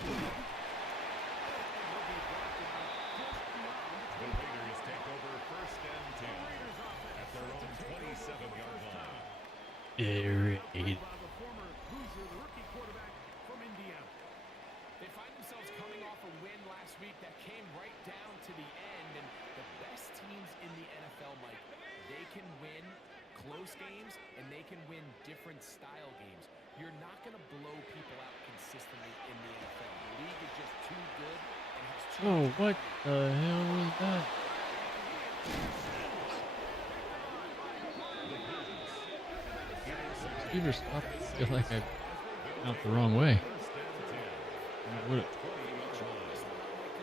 The Raiders take over 1st and 10 at their own 27-yard line. The former Hoosier, the rookie quarterback from Indiana. They find themselves coming off a win last week that came right down to the end, and the best teams in the NFL, Mike, they can win close games and they can win different style games. You're not going to blow people out consistently in the NFL. The league is just too good and has too Oh, much what talent. the hell was that? Receiver stop. I feel like I went out the wrong way. What?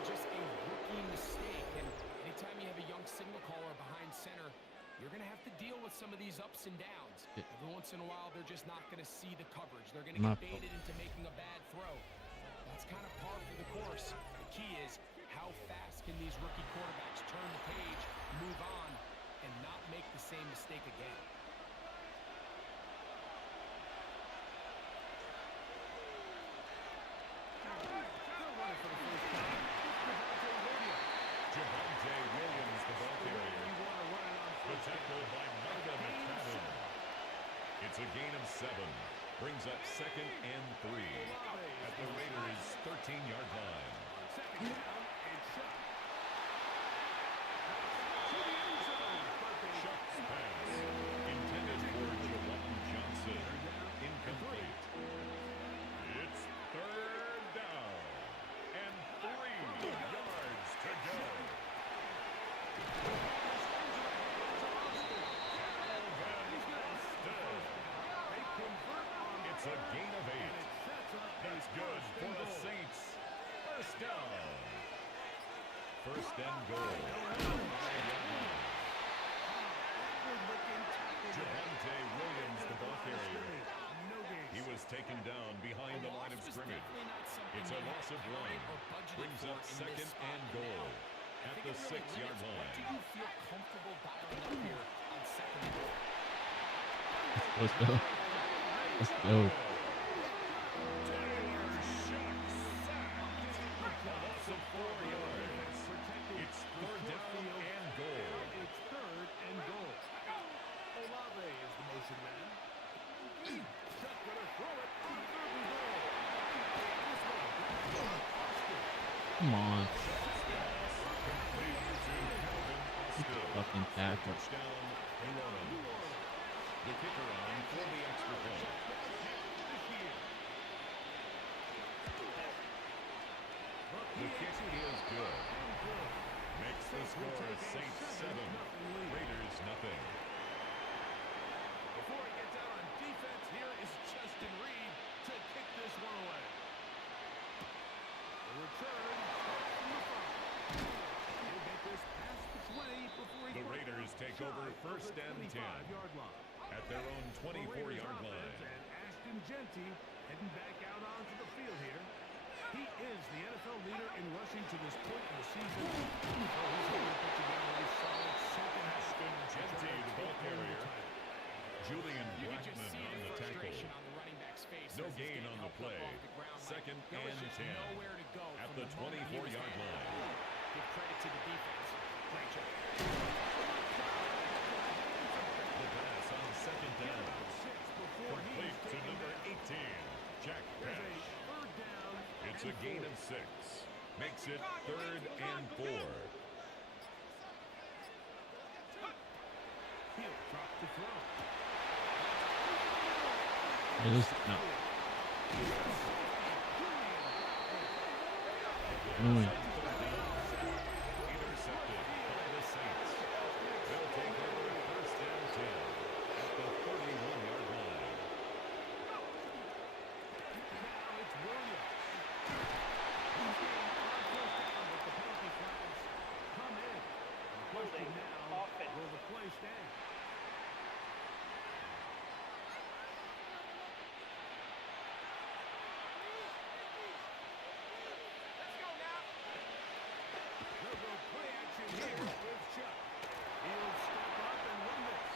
Just a rookie mistake, and anytime you have a young signal caller behind center, you're going to have to deal with some of these ups and downs. Every once in a while, they're just not going to see the coverage. They're going to get baited into making a bad throw. That's kind of par for the course. The key is how fast can these rookie quarterbacks turn the page, move on, and not make the same mistake again. Javonte Williams, the ball carrier. The tackle by Micah McFadden. It's a gain of 7. Brings up 2nd and 3 at the Raiders' 13-yard line. Chuck's pass intended for Jawan Johnson. Incomplete. It's 3rd down and 3 yards to go. It's a gain of 8. That's good for the Saints. 1st down. 1st and goal. Javonte Williams, the ball carrier. He was taken down behind the line of scrimmage. It's a loss of 1. Brings up 2nd and goal at the 6-yard line. Do you feel comfortable dialing up here on 2nd and goal? Let's go. Let's go. Loss of 4 yards. It's 3rd down and goal. It's 3rd and goal. Olave is the motion man. Chuck gonna throw it on 3rd and goal. Come on. Austin. Fucking tackle. Touchdown, New Orleans. The kicker on for the extra point. The kick is good. Makes the score Saints 7, Raiders nothing. Before it gets out on defense, here is Justin Reed to kick this one away. The return starts from the front. He'll get this past the 20 before he The Raiders take over 1st and 10 25-yard line. at their own 24-yard line. And Ashton Genty heading back out onto the field here. He is the NFL leader in rushing to this point in the season. He's going to put together a solid second half. Ashton Genty, the ball carrier. Julian You can just Blackman see on the the tackle. frustration on the running back's face. No as he's gain getting on the helped up play. off the ground. 2nd There was and just 10 nowhere to go at from the moment he was 24-yard handed line. the ball. Give credit to the defense. Great job. The pass on 2nd down. Complete to number 18, Jack Pesh. It's a gain of 6. Makes it 3rd and 4. He'll drop the throw. It is no. Really? Intercepted by the Saints. They'll take over 1st and 10 at the 31-yard line. Now it's Williams. He's getting on 4th down, but the penalty flags come in. The question now, will the play stand? They'll go play action here with Chuck. He'll step up and run this.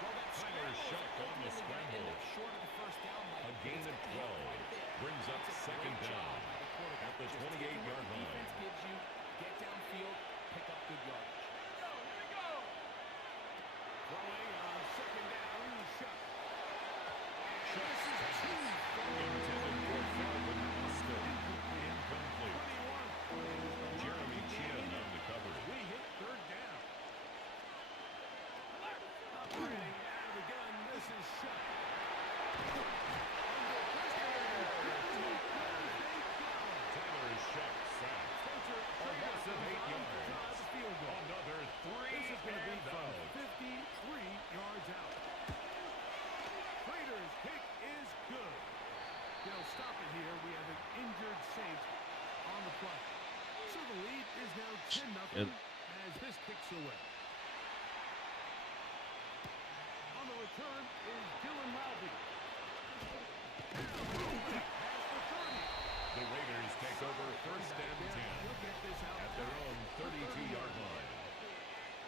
Well, that Tyler Shuck on the scramble. short of the 1st down. A gain of 12. Brings up 2nd down. at the 28-yard line. Defense gives you, get downfield, pick up good yardage. Throwing on second down, Shuck. Shuck's pass intended for Calvin Austin. Incomplete. 21. Jeremy Chin on the coverage. We hit third down. Operating out of the gun, this is Shuck. Taylor Shuck sacked. A loss of 8 yards. Another 3 This is going to be and from out. 53 yards out. Raiders kick is good. They'll stop it here. We have an injured Saint on the play. So the lead is now 10-0 as this kicks away. On the return is Dylan Lowry. The Raiders take over first and 10 at their own 32-yard line.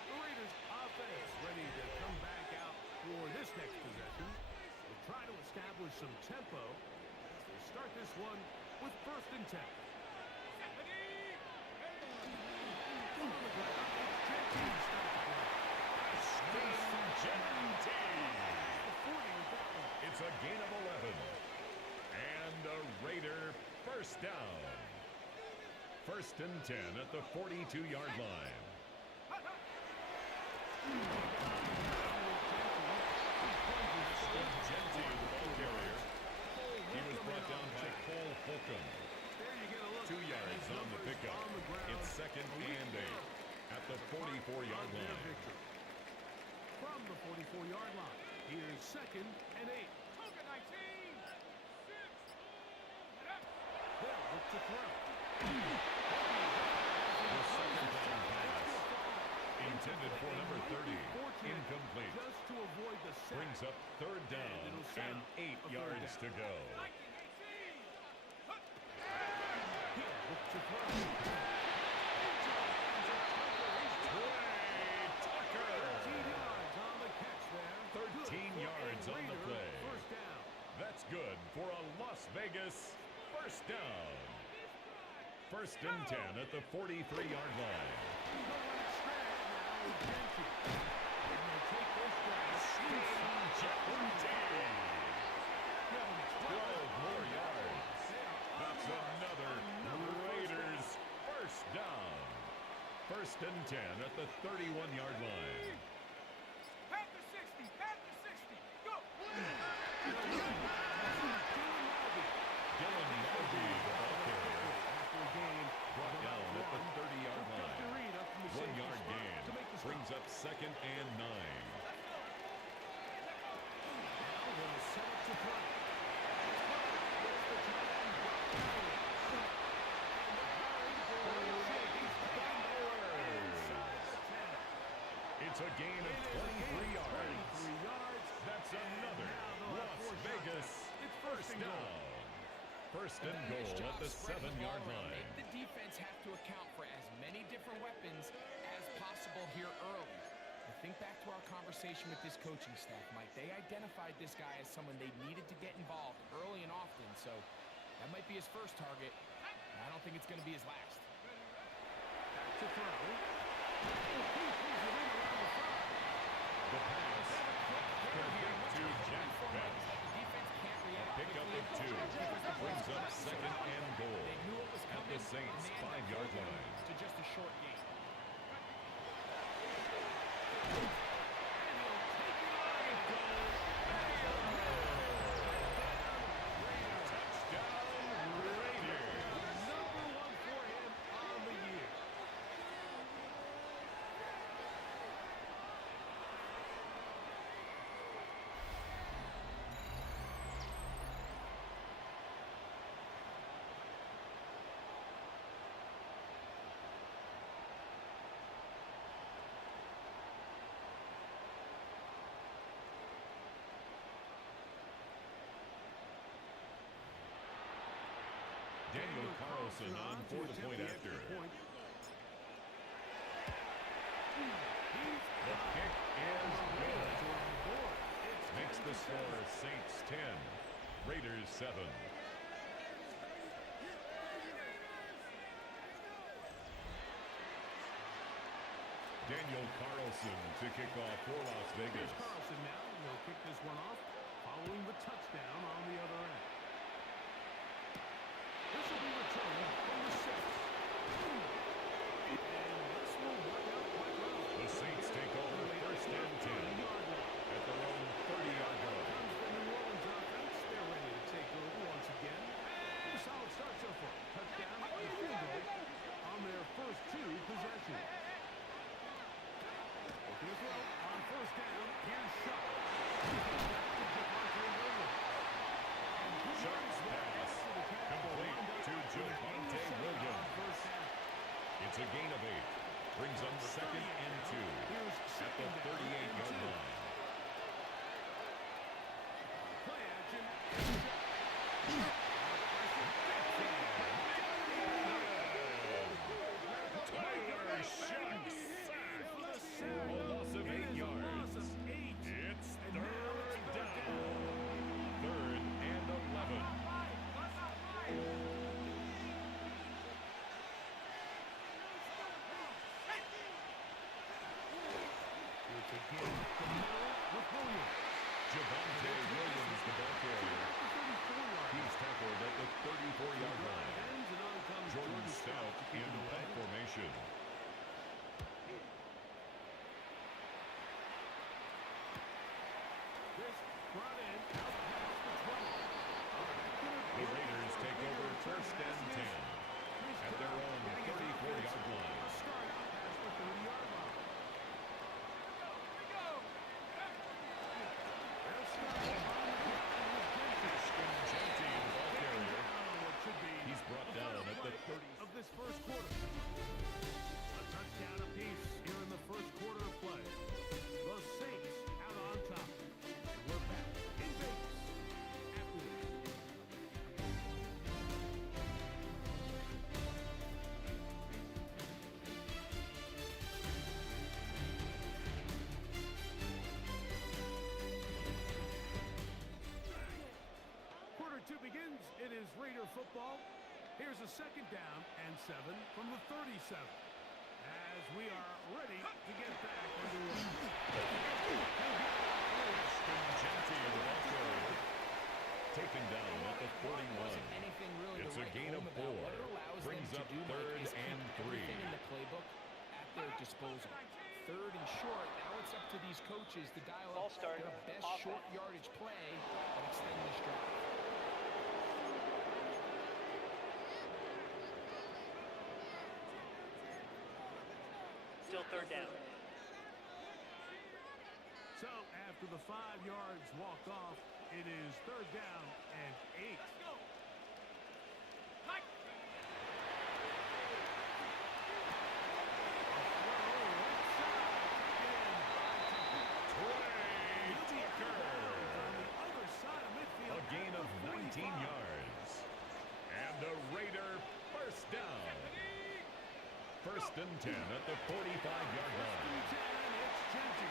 The Raiders offense ready to come back out for this next possession. They'll try to establish some tempo as they start this one with first and 10. It's a gain of 11. And a Raider first down. First and 10 at the 42-yard line. Genty, the ball carrier. He was brought down by Cole Holcomb. 2 yards on the pickup. It's second and 8 at the 44-yard line. From the 44-yard line, here's second and 8. They'll look to throw. The second down pass intended for number 30. Incomplete. Just to avoid the sack. Brings up third down and 8 yards to go. He'll look to throw. Trey Tucker. 13 yards on the catch there. 13 yards on the play. First down. That's good for a Las Vegas first down. First and 10 at the 43-yard line. Genty. 12 more yards. That's another Raiders first down. First and 10 at the 31-yard line. Pat the 60, pat the 60, go! Dylan Mulvey, the ball carrier, brought down at the 30-yard line. 1 yard gain brings up second and 9. It's a gain of 23 yards. That's another Las Vegas first down. First and goal at the 7-yard line. The defense have to account for as many different weapons as possible here early. And think back to our conversation with this coaching staff, Mike. They identified this guy as someone they needed to get involved early and often, so that might be his first target. And I don't think it's going to be his last. Back to throw. The pass perfect to Jack Best. Pickup of 2 brings up second and goal at the Saints' 5-yard line. To just a short game. Touchdown Raiders. Number 1 for him on the year. Daniel Carlson on for the point after. The kick is good. Makes the score Saints 10, Raiders 7. Daniel Carlson to kick off for Las Vegas. Here's Carlson now. He'll kick this one off following the touchdown on the other end. This will be returned from the 6. And this will work out quite well. The Saints take over first and 10 at their own 30-yard line. Comes the New Orleans offense. They're ready to take over once again. A solid start so far. Touchdown and field goal on their first 2 possessions. Looking to throw on first down. Here's Sharp. Sharp's pass complete to Javonte Williams. It's a gain of 8. Brings up second and 2 at the 38-yard line. Play action. Tiger Sharks sack. A loss of 8 yards. It's third down. Third and 11. It's again the middle with Williams. Javonte Williams, the ball carrier. He's tackled at the 34-yard line. Jordan Stout in punt formation. This brought in out past the 20. The Raiders take over first and 10 at their own 34-yard line. Start out past the 30-yard line. They'll start on the ground with Genti, the ball carrier. what should be He's brought down at the 30. of this first quarter. A touchdown apiece here in the first quarter of play. The Saints out on top. And we're back in Vegas after this. Quarter 2 begins. It is Raider football. Here's a second down and 7 from the 37. As we are ready to get back underway. Genti, the ball carrier. Taken down at the 41. Anything really It's to a write gain of home about. 4. What it allows them Brings to up do, Mike, third is keep and 3. everything in the playbook at their disposal. Third and short. Now it's up to these coaches to dial up their best short yardage play and extend this drive. Still third down. So after the 5 yards walk off, it is third down and 8. A gain of 19 yards. And a Raider first down. First and 10 at the 45-yard line. It's Genti.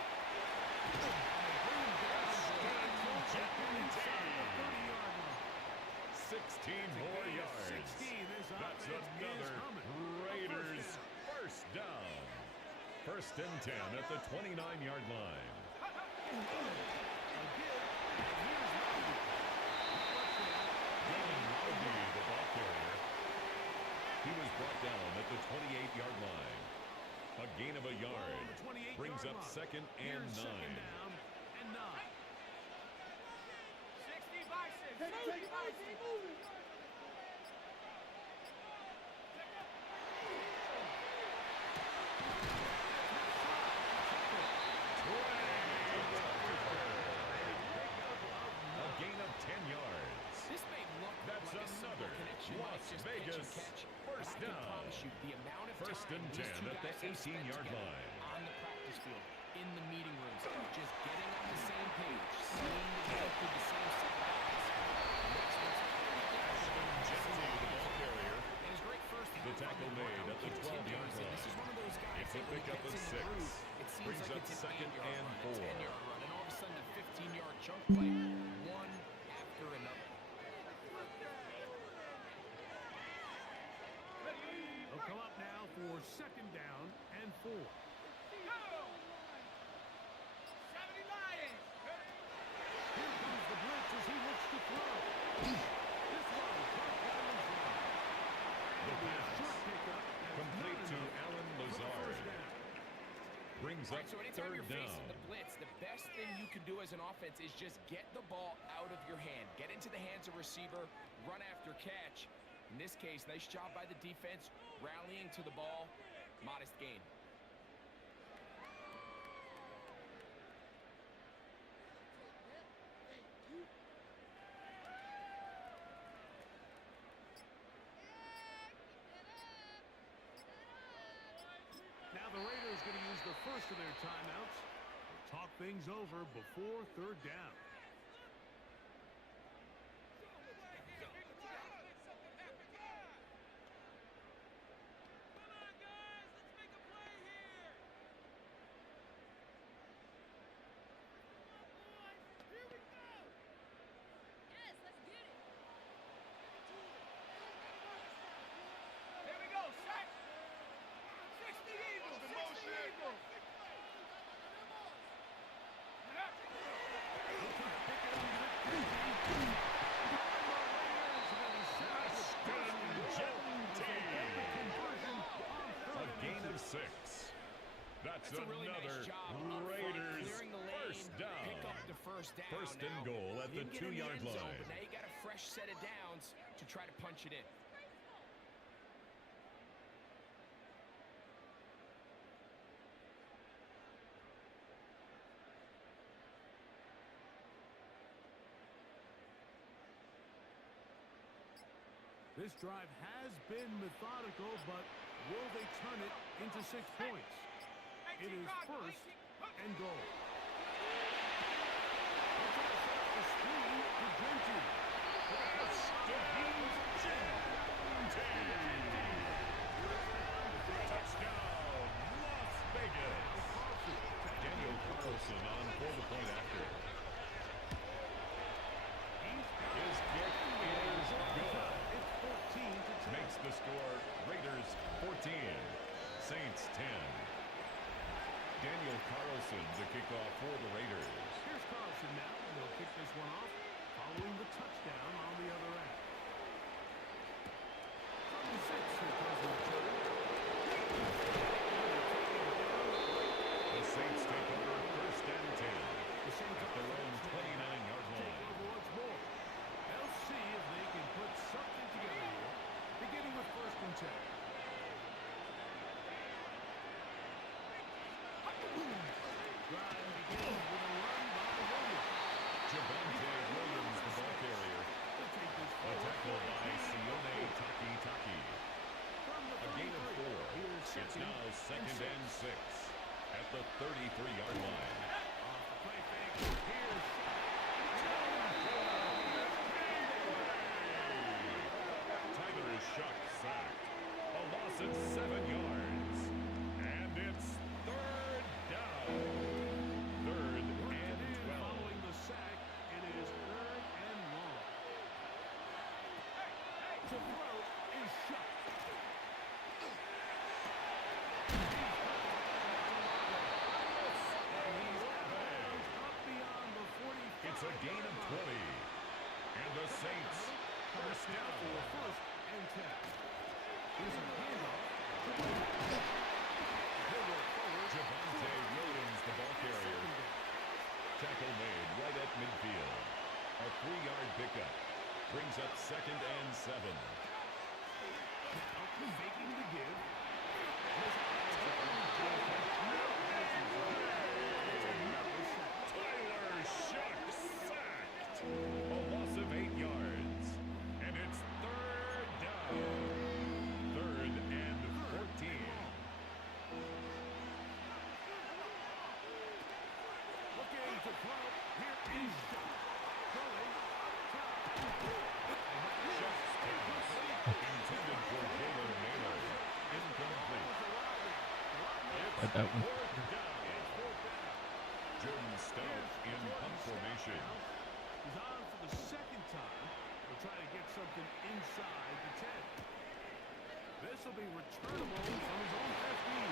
16 more yards. That's another Raiders first down. First and 10 at the 29-yard line. The ball carrier. He was brought down at the 28-yard line. A gain of a yard. Brings up second and 9. Second down and 9. 60 by 6. 60 by 6. A gain of 10 yards. This may look That's like a simple another connection, Las like just Vegas pitch and catch. first But I can down. promise you, the amount of First time and these 10 two at the guys have spent 18-yard together line. on the practice field, in the meeting rooms, just getting on the same page, seeing the game through the same set of eyes. Makes what's Genti, the ball carrier. and his great first half The tackle on the made ground at the 12-yard continues, and line. This is one of those guys It's a that when he pickup gets of in the 6. groove, it seems Brings like up it's an second 8-yard and run, 4. a 10-yard run, and all of a sudden a 15-yard chunk play, one after another. They'll come up now for second down and 4. brings All up right, so anytime third you're facing down. the blitz, the best thing you can do as an offense is just get the ball out of your hand. Get into the hands of receiver, run after catch. In this case, nice job by the defense, rallying to the ball, modest gain. Now the Raiders going to use the first of their timeouts to talk things over before third down. Here we go, set. 60 Eagles, 60 Eagles. A gain of 6. That's That's a really another nice job up front, Raiders clearing the lane, first down. pick up the first down. First and Now, goal at the didn't get in 2-yard end zone, line. But now you got a fresh set of downs to try to punch it in. This drive has been methodical, but will they turn it into 6 points? It is first and goal. The screen to Genty. Touchdown, Las Vegas. Daniel Carlson on for the point after. His kick is good. It's 14 to 10. Makes the score Raiders 14, Saints 10. Daniel Carlson the kickoff for the Raiders. Here's Carlson now, and they'll kick this one off following the touchdown on the other end. From the 6, here comes the return. The Saints take over first and 10 The Saints at their own 29-yard take line. over once more. They'll see if they can put something together here, beginning with first and 10. Drive begins with a run by Williams. Javonte Williams, the ball carrier. They'll take this A forward tackle for a by gain of Sione 4. Taki. From the A gain of 33. 4. Here's It's now second and 6 at the 33-yard line. Off the play fake. Here's Tyler is Shuck sacked. A loss of 7 yards. And it's third down. Third and 12. following the sack. It is third and long. To throw is shut. Up beyond the 45. It's a gain of 20. And the Saints first Now for down. first and 10. Here's a handoff. Javonte Williams, the ball carrier. Tackle made right at midfield. A 3-yard pickup brings up second and 7. Faking the give. Tyler Shuck sacked. A loss of 8 yards. And it's third down. Third and 14. Looking to throw. Here is Shuck. Throwing up top. Shuck's pass intended for Jalen Naylor. Incomplete. Got that one. Fourth down. Jordan Stout in punt formation. He's on for the second time. We'll try to get something inside the 10. This will be returnable from his own 15.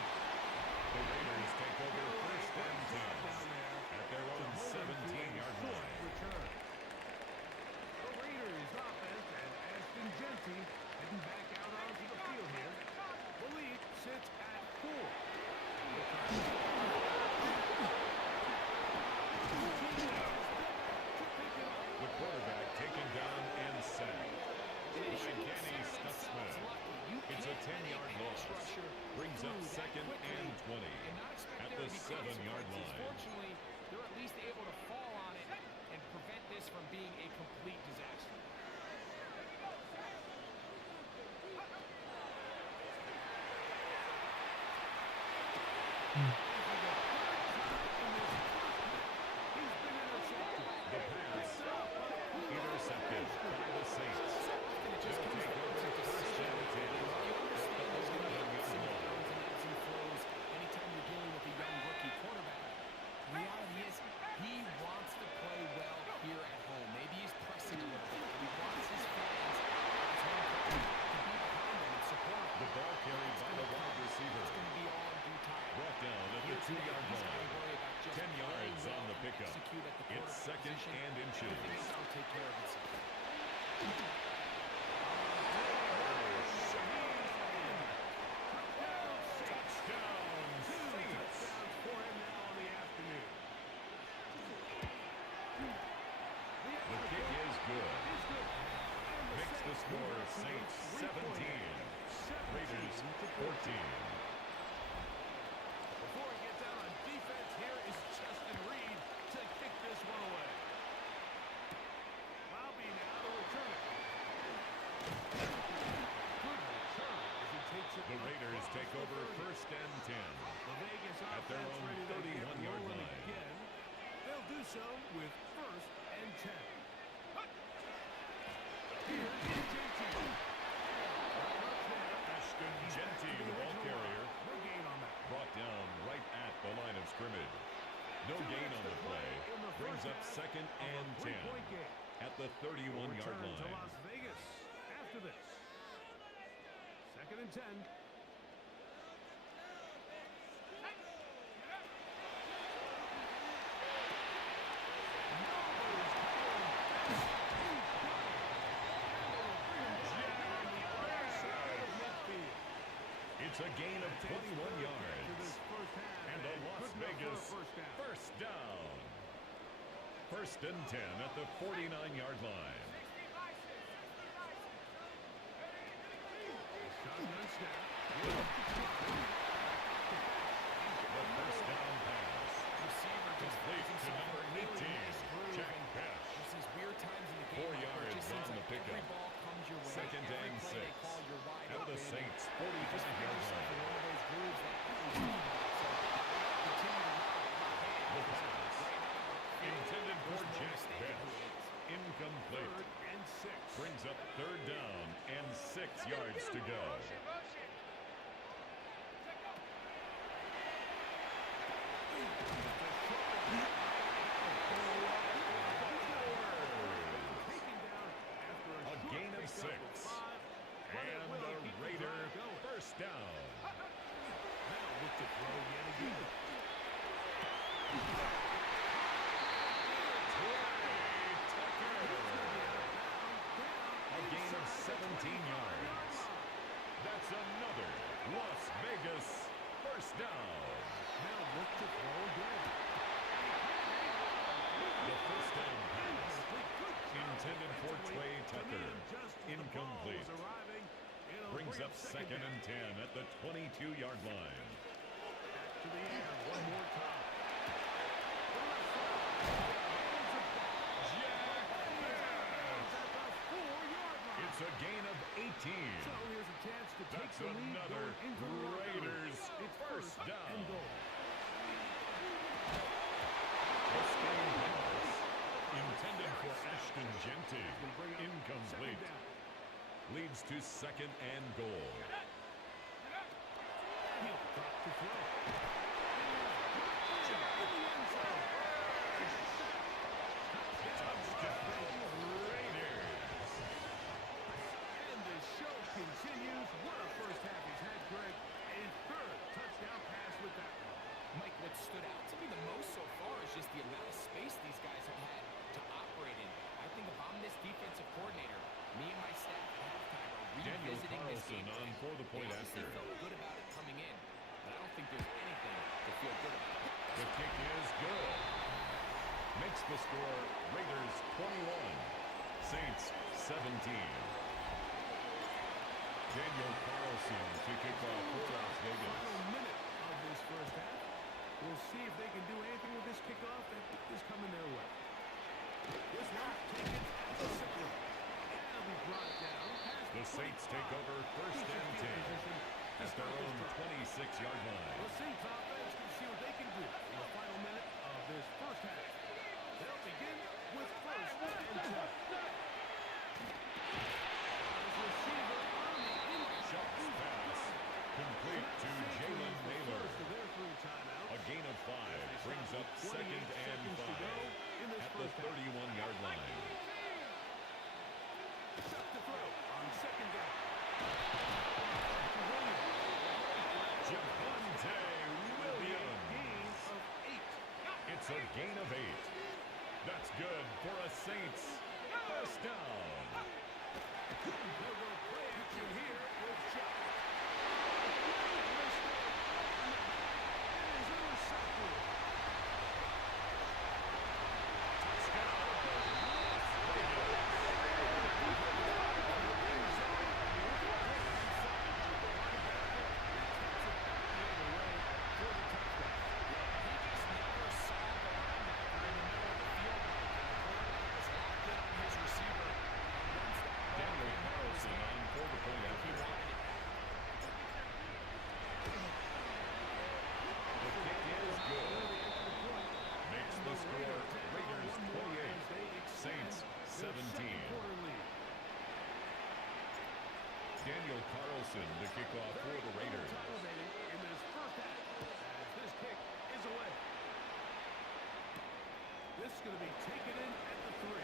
The Raiders take over first and 10 Down there. at their own 17-yard line. Return. The Raiders offense and Ashton Genty heading back out onto the field here. The lead sits at 4. brings up through that second quickly and 20 and not expect at there the to be 7-yard consequences. line. Fortunately, they're at least able to fall on it and prevent this from being a complete disaster. The pass intercepted by the Saints. It just They'll comes take down over to first decision. and 10 You understand there's going to be ups and 11-yard line. downs and ebbs and flows anytime you're dealing with a young rookie quarterback. The reality is he wants to play well here at home. Maybe he's pressing a little bit, but he wants his fans, his home crowd, to be behind him and support him. The ball carried by the wide receiver. It's going to be all in due time. Brought down at the 2-yard He's got to line. worry about just 10 playing yards well on the and pickup. execute at the It's quarterback second position. and inches. Everything else will take care of itself. Touchdown, Saints. For him now on the afternoon. The kick is good. Makes the score Saints 17. Raiders 14. Before he gets out on defense, here is Justin Reed to kick this one away. Bobby now to return it. Good return as he takes it. The Raiders across take the over 30. first and 10. The Vegas At their offense own ready to get 31-yard rolling line. again. They'll do so with first and 10. Here's JT. Ashton Genty, the ball carrier, No gain on that. brought down right at the line of scrimmage. No gain on the play. Brings up second and 10 Three-point game. at the 31-yard Return to line. Las Vegas after this. Second and 10. It's a gain of 21 yards. And a Las Vegas first down. First and 10 at the 49-yard line. Shotgun snap. The first down pass. Receiver just Complete finds to himself number in a really 18, nice groove. Jack Pesh. There's these weird times in the game 4 where it yards just seems on the like pickup. every ball comes your way. Second Every and play 6 they call, you're wide at the open. Saints' You just find 45-yard yourself in line. one of those grooves that happens to you. So continue to ride it hot hand. The Because pass. right now, Intended for there's no Jack mistaking Pesh. who it is. Incomplete. Third and 6. Brings up third down and 6 yards to go. Taken down after A short gain of pickup 6. 5. But it And will a keep the Raider drive going. first down. Now look to throw yet again. A gain of 17 yards. That's another Las Vegas first down. Now look to throw again. The first down pass intended for Trey Tucker. Incomplete. Brings up second and 10 at the 22-yard line. To the air one more time. It's a gain of 18. So here's a chance to take That's the lead another going into the locker room. Raiders It's first down. and goal. The screen pass intended for Ashton Genty. Incomplete. Second down. Leads to second and goal. He'll drop to throw. Raiders. And the show continues. What a first half he's had, Greg. A third touchdown pass with that one. Mike, what stood out to me the most so far is just the amount of space these guys have had to operate in. I think if I'm this defensive coordinator, me and my staff at halftime are Daniel revisiting this Carlson game. on for the point They obviously after. felt good about it coming in, but I don't think there's anything to feel good about. The kick is good. Makes the score Raiders 21, Saints 17. Daniel Carlson to kick off for Las Vegas. Final minute of this first half. We'll see if they can do anything with this kickoff that is coming their way. This one taken as a signal. And it'll be brought down. The Saints take over first and 10 at their own 26-yard line. The Saints offense can see what they can do in the final minute of this first half. They'll begin with first and 10. Shots pass complete to Jalen Naylor. A gain of 5 brings up second and 5 at the 31-yard line. Shot to throw on second down. Javonte Williams. Gain of 8. It's a gain of 8. That's good for a Saints first down. They'll go play action here with Chuck. It is intercepted. Daniel Carlson on for the point after. The kick is good. Makes the score Raiders 28, Saints 17. Daniel Carlson to kick off for the Raiders. In this first half, as this kick is away. This is going to be taken in at the 3.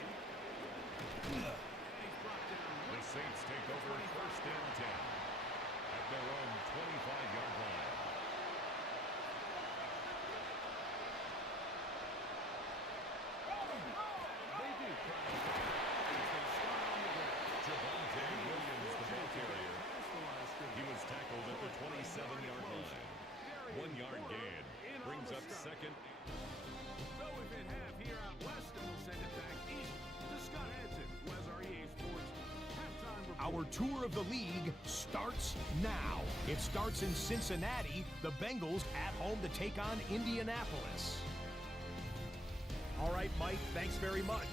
The Saints take over first and 10 at their own 25-yard line. They do. Javonte Williams, the ball carrier. He was tackled at the 27-yard line. 1-yard gain brings up second. So we've hit half here out west, and we'll send it back east to Scott Hansen, who has our EA Sports halftime report. Our tour of the league starts now. It starts in Cincinnati. The Bengals at home to take on Indianapolis. All right, Mike, thanks very much.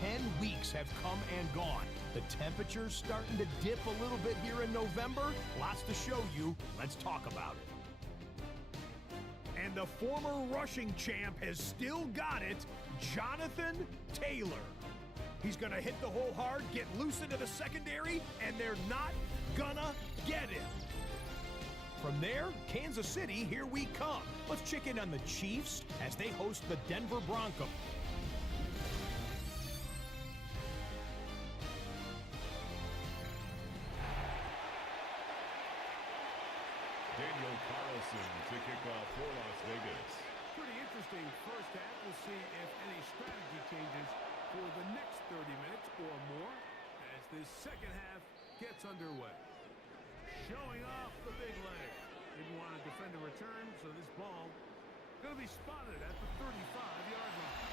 10 weeks have come and gone. The temperature's starting to dip a little bit here in November. Lots to show you. Let's talk about it. And the former rushing champ has still got it, Jonathan Taylor. He's going to hit the hole hard, get loose into the secondary, and they're not gonna get him. From there, Kansas City, here we come. Let's check in on the Chiefs as they host the Denver Broncos. Daniel Carlson to kick off for Las Vegas. Pretty interesting first half. We'll see if any strategy changes for the next 30 minutes or more as this second half gets underway. Showing off the big leg. Didn't want to defend a return, so this ball going to be spotted at the 35-yard line.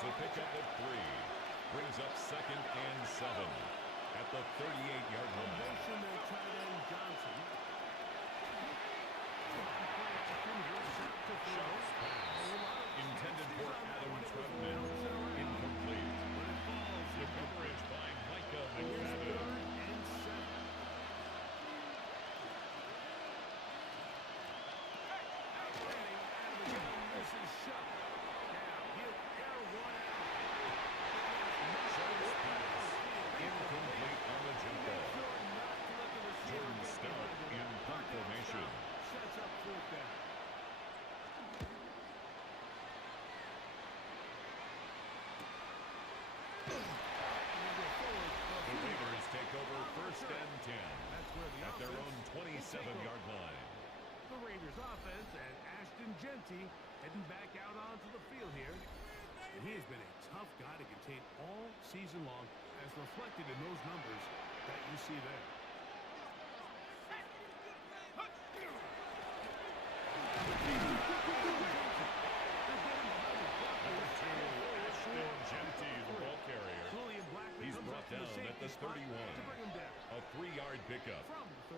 Pickup of 3 brings up second and 7 at the 38-yard line. Motion their tight end Johnson. Shots pass intended for Adam Trutman. Incomplete. The coverage by Micah McFadden. This is shut. Now he'll air one out. Incomplete on the jump ball. Jordan Stout in punt formation. Sets up fourth down. The Raiders take over first and 10 at their own 27-yard line. The Raiders offense and Ashton Genty heading back out onto the field here. And he has been a tough guy to contain all season long as reflected in those numbers that you see there. The ball carrier. He's brought down at the 31. A 3-yard pickup.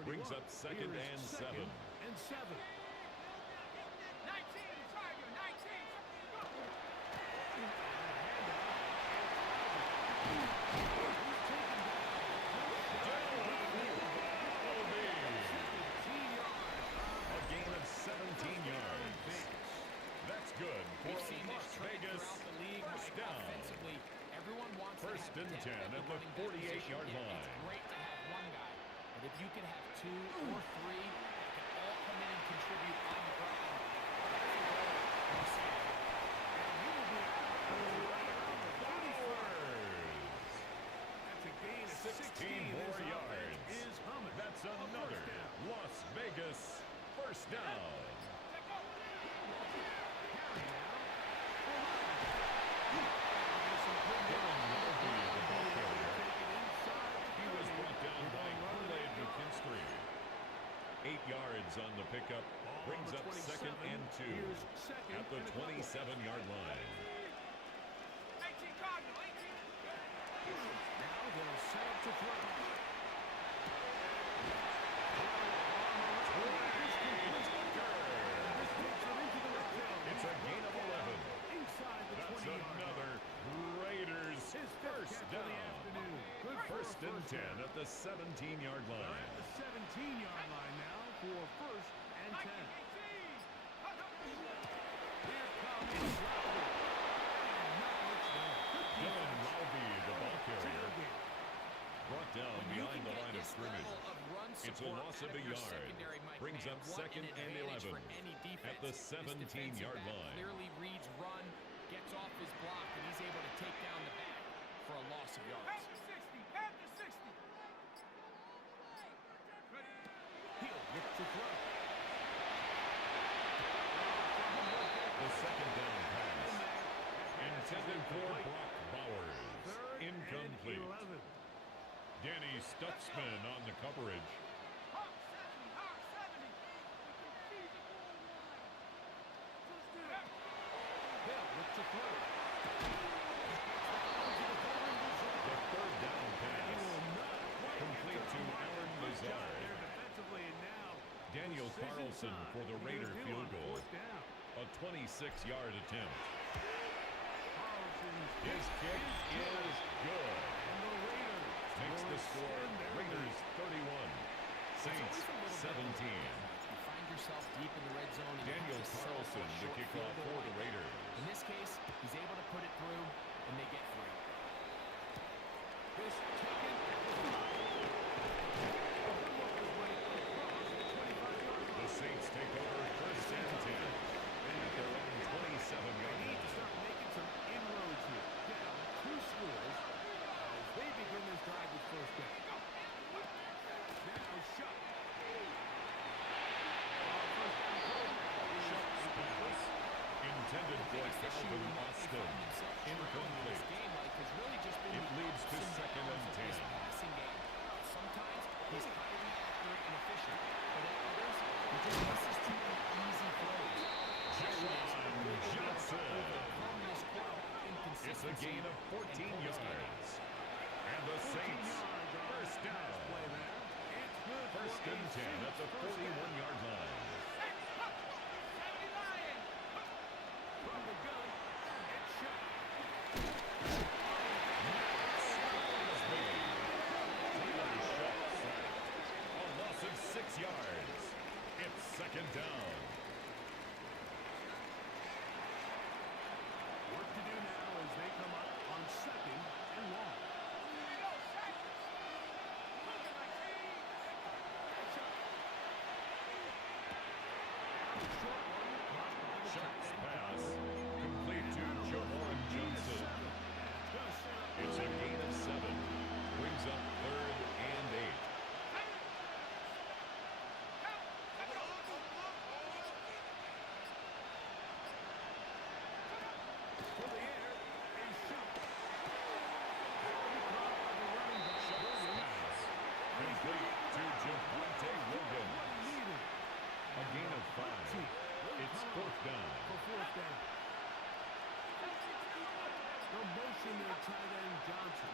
Brings up second and 7. 19, Tiger, 19. A gain of 17 yards. That's good for We've seen Las this trend Vegas. throughout the league. First Mike, down. offensively, everyone wants to First have and depth 10 at the at the running back 48-yard position. line. It's great to have one guy, but if you can have 2 or 3 that can all come in and contribute on the ground, that's your goal. That's a gain of 16 more This offense yards. is humming. That's A another first down. Las Vegas first down. He was brought down by Kool-Aid McKinstry. 8 yards on the pickup. Brings up second and 2 at the 27-yard line. 18 Cardinal, 18. Now they'll set up to throw. It's a gain of 11. Inside the That's 20-yard another Raiders His first catch of the down. afternoon. Good for First a and 10 down. at the 17-yard They're line. at the 17-yard line now for first and 10. 18. Here comes Lowry. Dylan Lowry, the ball carrier, Tailgate. brought down When you behind can the get line of this scrimmage. level of run It's a support loss out of a your yard. secondary, Mike, Brings man, up what second an and advantage 11 for any at the defense. This 17-yard defensive back line. Clearly reads run, gets off his block, and he's able to take down the back for a loss of yards. Panther 60, Panther 60. He'll look to throw. The second down pass. Intended for Brock Bowers. Third and Incomplete. 11. Danny Stutzman on the coverage. Hawk 70, Hawk 70. They'll look to throw. The third down pass. Complete to Aaron Lazard. There defensively, and now Daniel decision Carlson time. for the Here's Raider Hill field on goal. fourth down. A 26-yard attempt. Carlson's His kick is good. and the Raiders Makes will the score extend their Raiders 31. Saints 17. You find yourself deep in the red zone. And you Daniel have to settle for Carlson, a the short kickoff field for goal. the Raiders. In this case, he's able to put it through, and they get free. This taken at the 5. The Saints take over first and 10 at their own 27-yard They need to line. start making some inroads here. Down 2 scores as they begin this drive with first down. Now Shuck. Shuck's pass. Intended for Calvin Austin. Incomplete. It leads to second and 10. Passing game. Sometimes he's highly accurate and efficient, but at others, he just misses too many easy throws. Jawan Johnson. Overcome this quarterback It's a inconsistency gain of 14 and pull this game out. yards. And the Saints first down. Play there. It's good for First and 10 at the 41-yard line. 70 Lion. from the gun. It's Shuck. A loss of 6 yards. It's second down. Work to do now as they come up on second and long. Shuck's pass. Complete to Jawan Johnson. It's a gain of 7. Brings up third and 8. in their tight end, Johnson.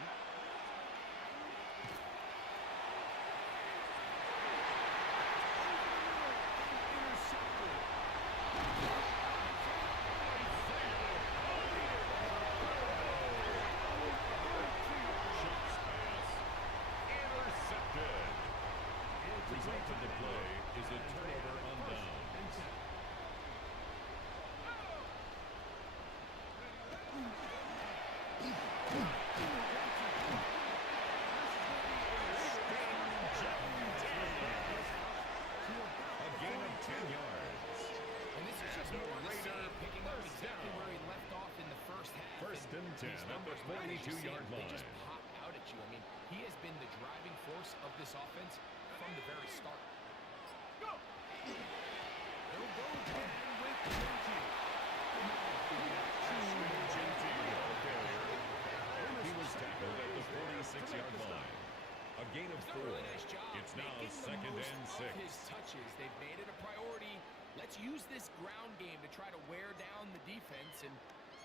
Shots pass. Intercepted. Result of the play is a turnover on downs. A gain of 10 yards. And this is just The more of the Raider same, picking up first exactly down. where he left off in the first half. First and 10 these at the numbers, Mike, as you 42-yard see, they just line. pop out at you. I mean, he has been the driving force of this offense from the very start. Go! They'll go again with Genty. He was tackled at the 46-yard line. A gain of He's done a 4. really nice job It's now making the second most and of 6. his touches. They've made it a priority. Let's use this ground game to try to wear down the defense. And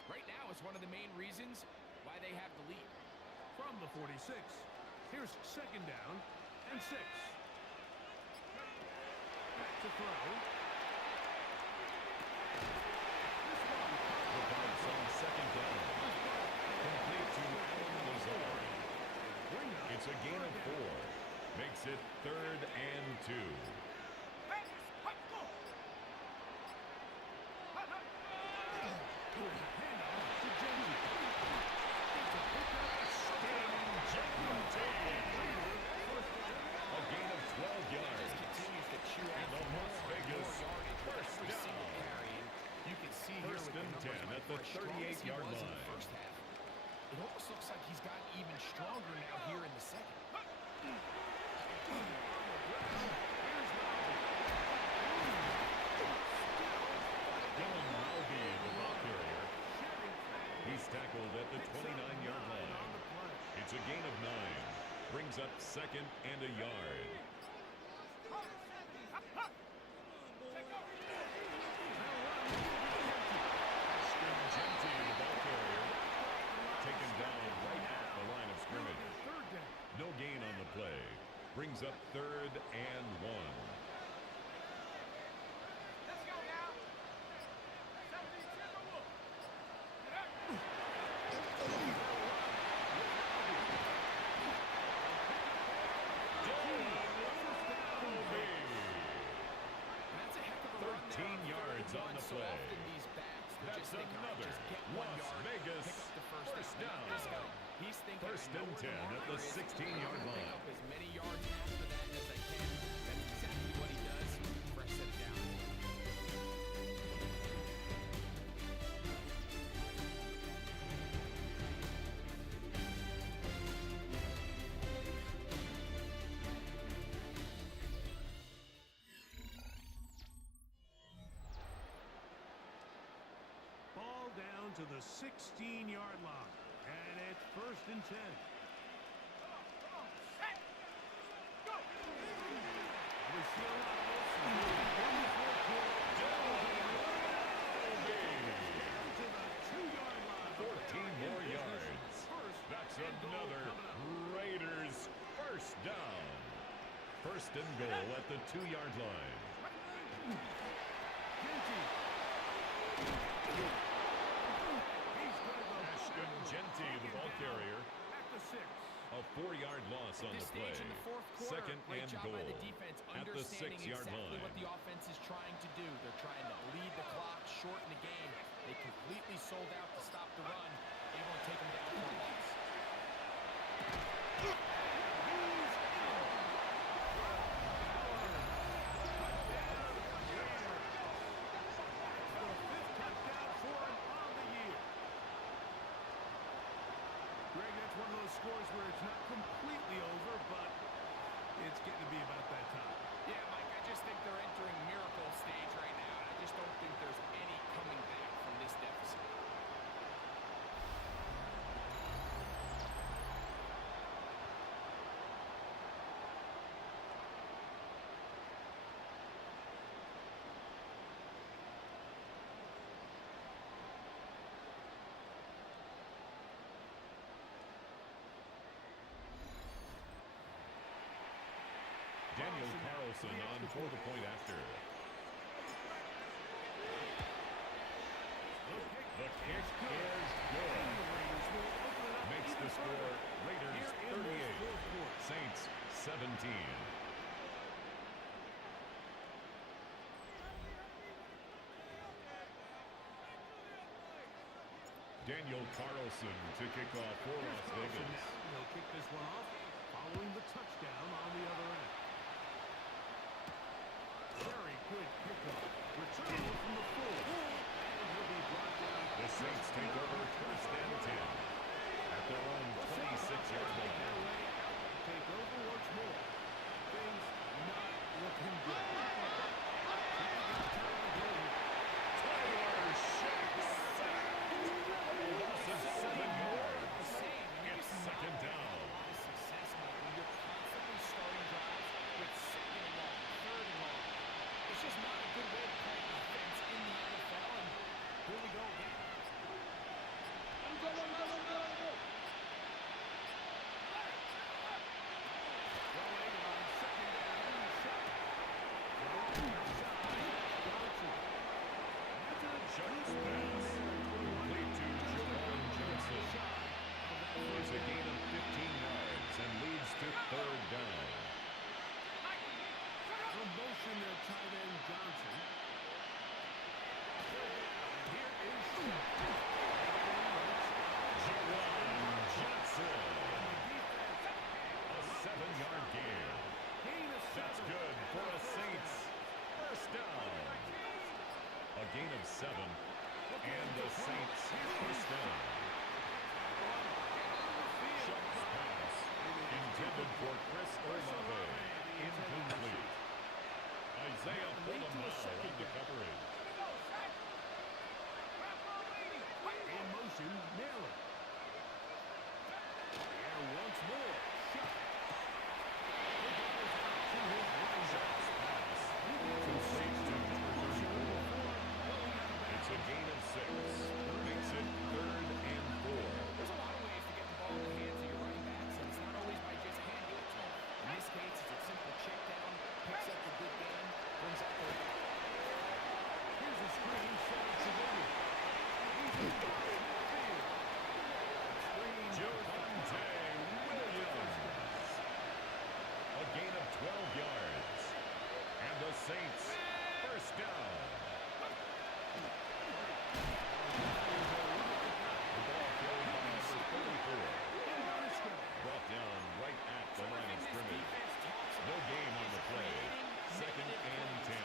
right now is one of the main reasons why they have the lead. From the 46. Here's second down and 6. Back to throw. The Cards on second down. Complete to Rp Lcso. It's a gain of 4. Makes it third and 2. A gain of 12 yards. Just continues to chew And out the Las more Vegas yardage with first every down. single carry. And you can see here First with the and numbers, 10 Mike, at the for as strong as he 38-yard was in line. the first half, it almost looks like he's gotten even stronger now here in the second. Dylan Mulvey, the ball carrier. He's tackled at the 29-yard line. It's a gain of 9. Brings up second and a yard. Genty, the ball carrier. Taken down right at the line of scrimmage. No gain on the play. Brings up third and 1. Let's go now. 72 to Wolf. Get up. And that's a heck of a run 13 there on yards third on and the one. So play. often these backs, they're That's just thinking, "All right, another just get 1 Las yard, Vegas pick up the first first down." down. Not this guy. He's thinking, First I know and where 10 at the marker is. 16-yard I'm gonna line. Pick up as many yards after that as I can. That's exactly what he does. Fresh set it down. Ball down to the 16-yard line. And it's first and 10. Set. Go. We see a lot of this in the fourth quarter. Down to the 2-yard line. 14 more yards. That's another Raiders first down. First and goal at the 2-yard line. Genty, the ball carrier. At the 6. A 4-yard loss on This the play. stage in the fourth quarter, Second great and job goal by the defense, at the understanding 6-yard exactly line. what the offense is trying to do. They're trying to bleed the clock, shorten the game. They completely sold out to stop the run, able to take them down for a loss. Greg, that's one of those scores where it's not completely over, but it's getting to be about that time. Yeah, Mike, I just think they're entering miracle stage right now. I just don't think there's any coming back from this deficit. Carlson on for the point after. The kick is good. Makes the score Raiders 38, Saints 17. Daniel Carlson to kick off for Las Vegas. He'll kick this one off following the touchdown on the other end. Very good kickoff. Return from the 4. And he'll be brought down. The Saints take over first and 10 at their own 26-yard line. Take over once more. Things not looking good. Tyler Shaq sacked. A loss of 7 yards. It's second down. Success, Mike, when you're constantly starting drives with second and long, third and long. It's just not a good way to play defense in the NFL, and here we go again. Shucks pass. Complete to Jawan Johnson. It's a gain of 15 yards and leads to third down. A motion there, tight end Johnson. Here is Jawan Johnson. A 7-yard gain. That's good for a Saints first down. A gain of 7 and the Saints first down. Shucks pass intended for Chris Olave. Incomplete. Isaiah Fulham now on the coverage. in motion, Naylor. And once more, shot. Shucks pass completes to number 34. It's a gain of 6. Makes it third and 4. There's a lot of ways to get the ball in the hands of your running backs, and it's not always by just handing it to them. In this case, it's a simple check down, picks up the good game, brings up the lead. Here's a screen, Sean Savoni. Javonte Williams. A gain of 12 yards. And the Saints first down. The ball carried by number 34. Brought down right at the line of scrimmage. No gain on the play. Second and 10.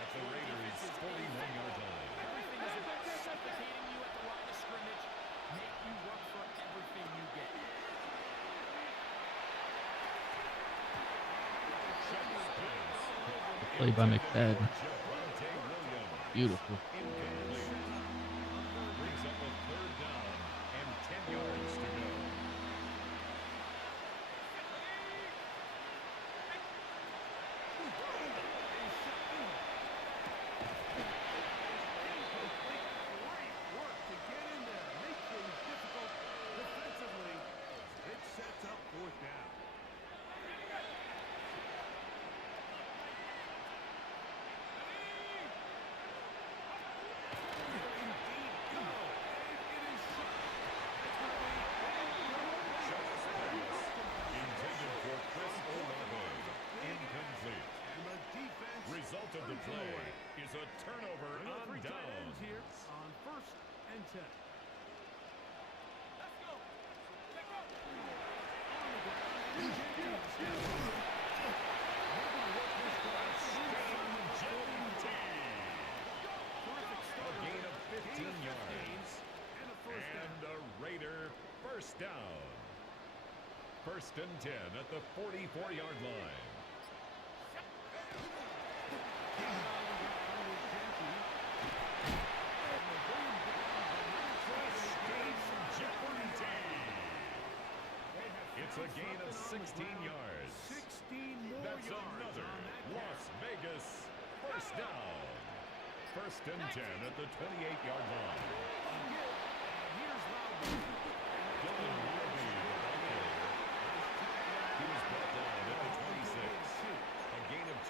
At the Raiders' 41-yard line. Everything is about suffocating you at the line of scrimmage, make you work for everything you get. Played by McFadden. Javonte Williams. Beautiful. Incomplete. Brings up a third down and 10 yards to go. Great work to get in there, make things difficult defensively. It sets up fourth down. Intended for Chris Olave. Incomplete. And the defense Result of the play is a turnover on three tight ends downs. here on first and 10. A gain of 15 yards. And a first down. And a Raider first down. First and 10 at the 44-yard line. It's a gain of 16 yards. 16 more That's yards another on that Las Vegas first down. First and 10 at the 28-yard line. Here's Loudon. Dylan Worthy, the ball carrier. He was brought down at the 26. A gain of 2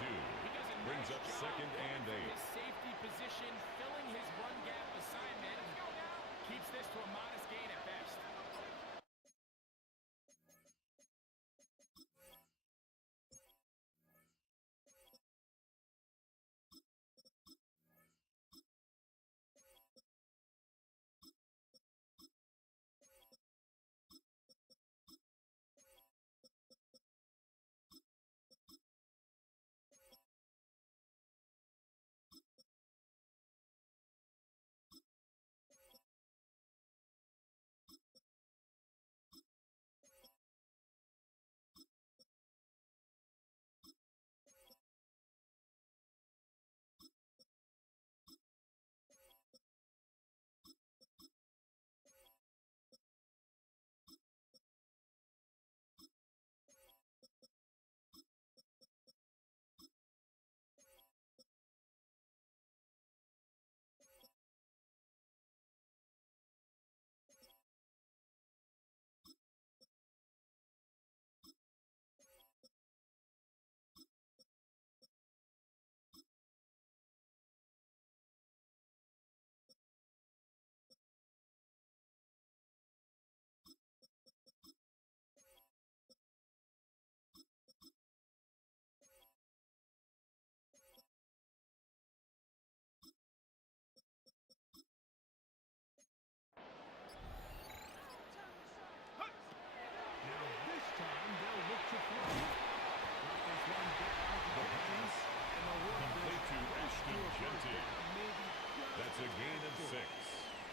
a gain of 6.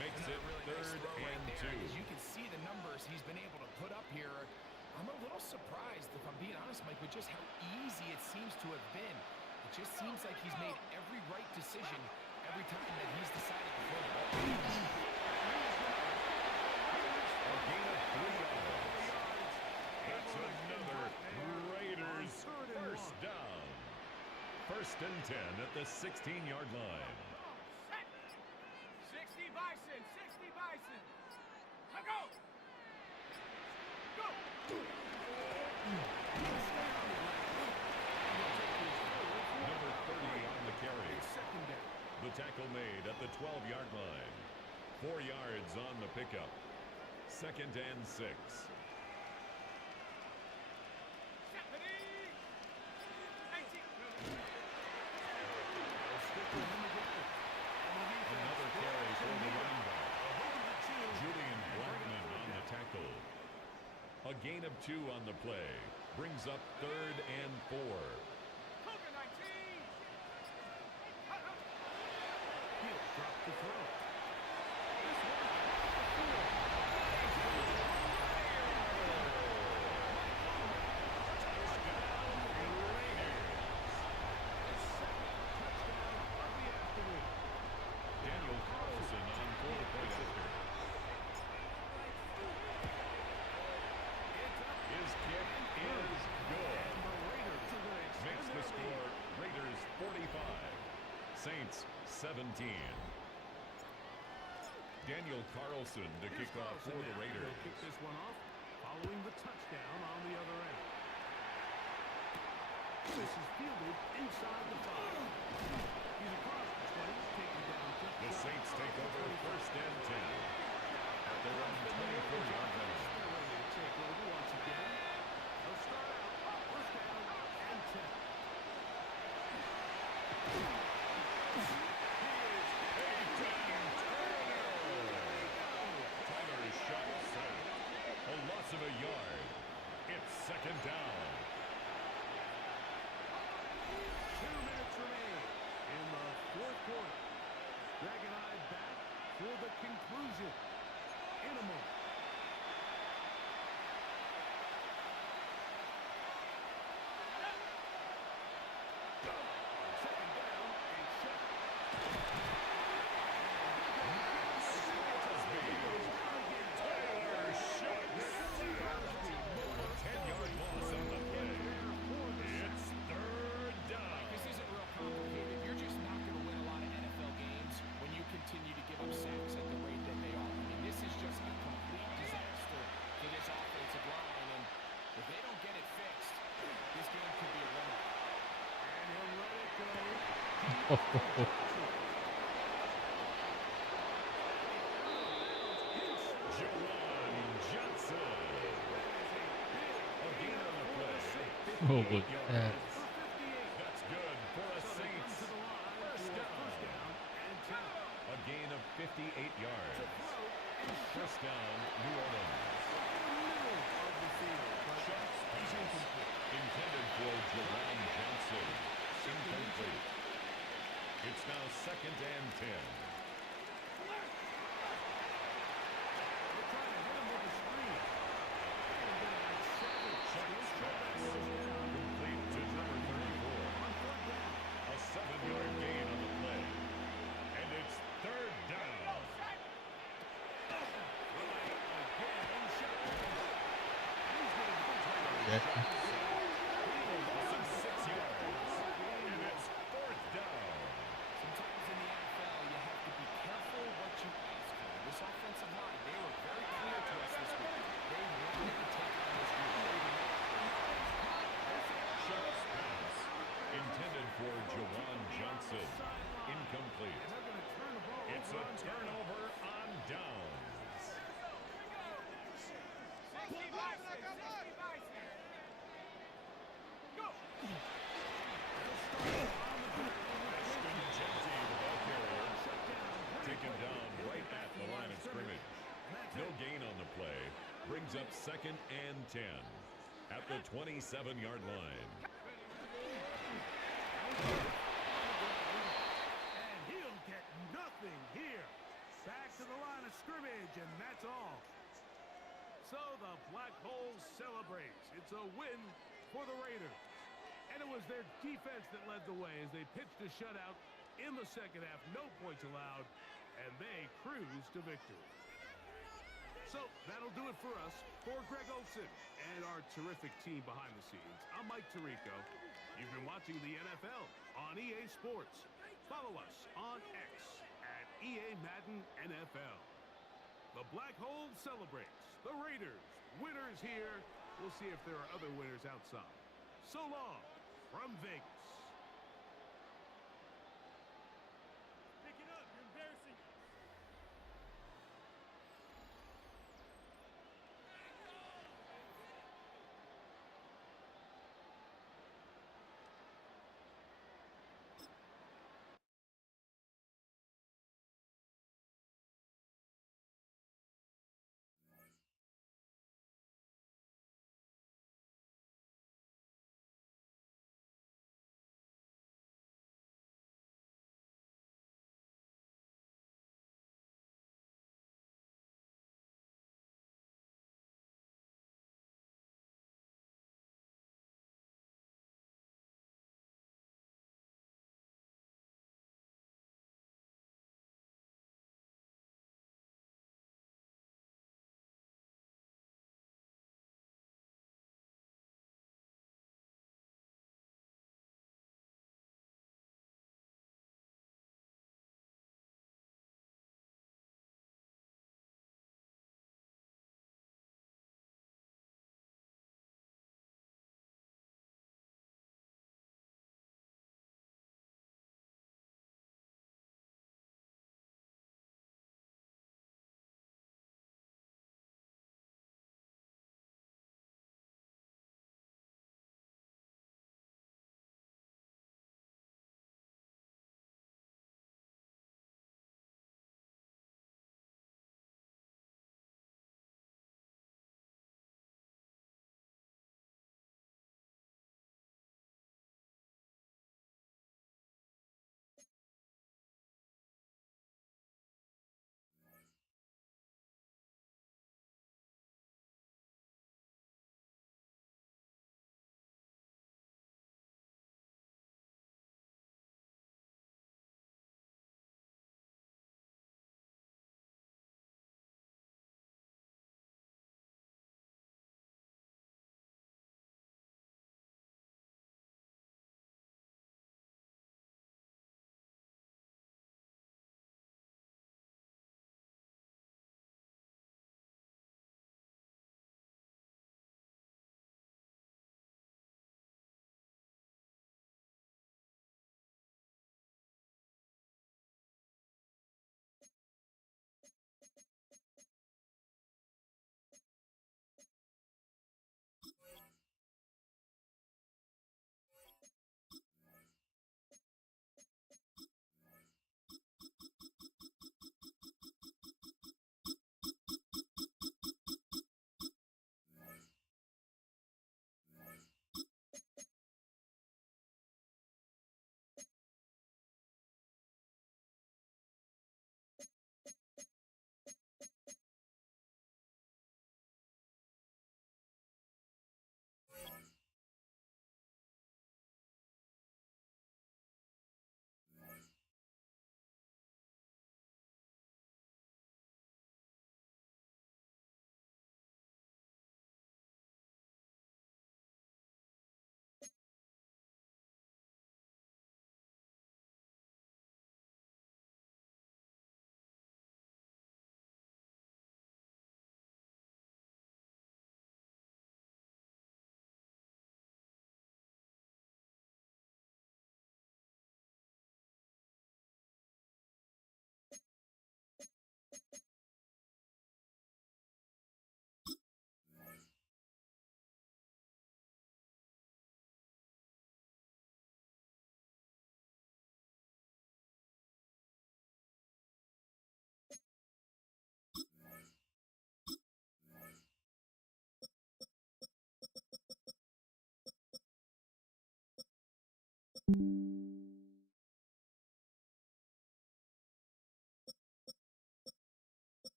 Makes it Another really nice 3rd throw right and there. 2. As you can see the numbers he's been able to put up here. I'm a little surprised, if I'm being honest, Mike, with just how easy it seems to have been. It just seems like he's made every right decision every time that he's decided to throw the ball. A gain of 3 yards. That's another Raiders first down. 1st and 10 at the 16-yard line. 60 Bison, 60 Bison. Now go. Go. Number 30 on the carry. Second down. The tackle made at the 12-yard line. 4 yards on the pickup. 2nd and 6. Another carry for the running back. Julian Blackman on the tackle. A gain of 2 on the play. Brings up 3rd and 4. He'll drop the throw. Daniel Carlson on for the point after. His kick is good. Makes the score Raiders 45, Saints 17. Daniel Carlson to kick off for the Raiders. He'll kick this one off following the touchdown on the other end. This is fielded inside the 5. He's across the 20, taken down just The Saints take over 1st and 10 at their own 24-yard line. They're ready to take over once again. They'll start out 1st down and 10. Tyler shot set. A loss of a yard. It's 2nd down. 2 minutes remain in the 4th quarter. Greg and I back for the conclusion in a moment. Second down and shut. Tyler Schultz. A 10-yard loss on the play. It's 3rd down. This isn't real complicated. You're just not going to win a lot of NFL games when you continue to give up sacks at the rate that they are. I mean, this is just a complete disaster for this offensive line, and if they don't get it fixed, this game could be a winner. And he'll let it go. Jawan Johnson. A gain on the play. Oh, look at that. That's good for a Saints first down. A gain of 58 yards. First down, New Orleans. Shots intended for Jawan Johnson. Incomplete. It's now 2nd and 10. Shots pass. Complete to number 34. A 7-yard gain on the play. And it's 3rd down. Jackson. Loss of 6 yards. And it's 4th down. Sometimes in the NFL, you have to be careful what you ask for. This offensive line, they were very clear to us this week. They wanted to take on this group. Shots pass. Intended for Jawan Johnson. Incomplete. It's a turnover on downs. 60 Bison, 60 Bison. Go. Ashton Jeanty, the ball carrier, taken down right at the line of scrimmage. No gain on the play. Brings up 2nd and 10 at the 27-yard line. And he'll get nothing scrimmage, and that's all. So the Black Hole celebrates. It's a win for the Raiders. And it was their defense that led the way as they pitched a shutout in the second half. No points allowed, and they cruised to victory. So that'll do it for us. For Greg Olson and our terrific team behind the scenes, I'm Mike Tirico. You've been watching the NFL on EA Sports. Follow us on X at EA Madden NFL. The Black Hole celebrates. The Raiders, winners here. We'll see if there are other winners outside. So long from Vegas. Pick it up. You're embarrassing us.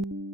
Bye.